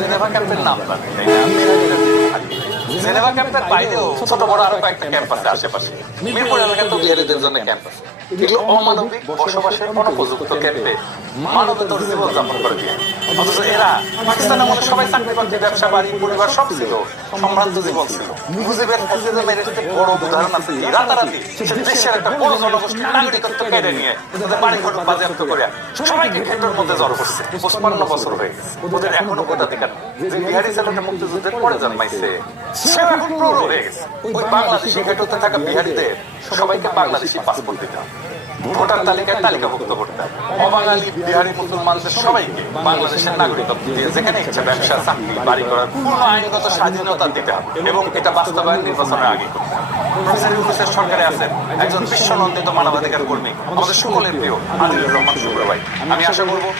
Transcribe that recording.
Geneva ক্যাম্পের নাম জানি, তাই না? জেনেভা ক্যাম্পের বাইরেও ছোট বড় আরো কয়েকটা ক্যাম্প আছে আশেপাশে। মিরপুর এলাকায় তো বিহারিদের জন্য ক্যাম্প আছে। এগুলো অমানবিক বসবাসের অনুপযুক্ত ক্যাম্পে মানবেতর জীবনযাপন করে দিয়ে, অথচ এরা পাকিস্তানের মতো সবাই চাকরি বাকরি, ব্যবসা, বাড়ি, পরিবার সব ছিল, সম্ভ্রান্ত জীবন ছিল। মুজিবের ফ্যাসিজমের একটা বড় উদাহরণ আছে। রাতারাতি সে দেশের একটা বড় জনগোষ্ঠীর নাগরিকত্ব কেড়ে নিয়ে তাদের বাড়ি ঘর বাজেয়াপ্ত করে সবাইকে ঘেটের মধ্যে জড়ো করছে। 55 বছর হয়ে গেছে, ওদের এখনো ভোটাধিকার নেই। যে বিহারি ছেলেটা মুক্তিযুদ্ধের পরে জন্মাইছে সে এখন প্রৌঢ় হয়ে গেছে। ওই বাংলাদেশি ঘেটুতে থাকা বিহারিদের সবাইকে বাংলাদেশি পাসপোর্ট দিতে হবে, ভোটার তালিকায় তালিকাভুক্ত করতে হবে। অবাঙালি বিহারি মুসলমানদের সবাইকে বাংলাদেশের নাগরিকত্ব দিয়ে যেখানে ইচ্ছা ব্যবসা, চাকরি, বাড়ি করার পূর্ণ আইনগত স্বাধীনতা দিতে হবে এবং এটা বাস্তবায়ন নির্বাচনের আগে করতে হবে। প্রফেসর ইউনূসের সরকারে আছেন একজন বিশ্বনন্দিত মানবাধিকার কর্মী, আমাদের সকলের প্রিয় আজিজুর রহমান শুভ্র ভাই। আমি আশা করব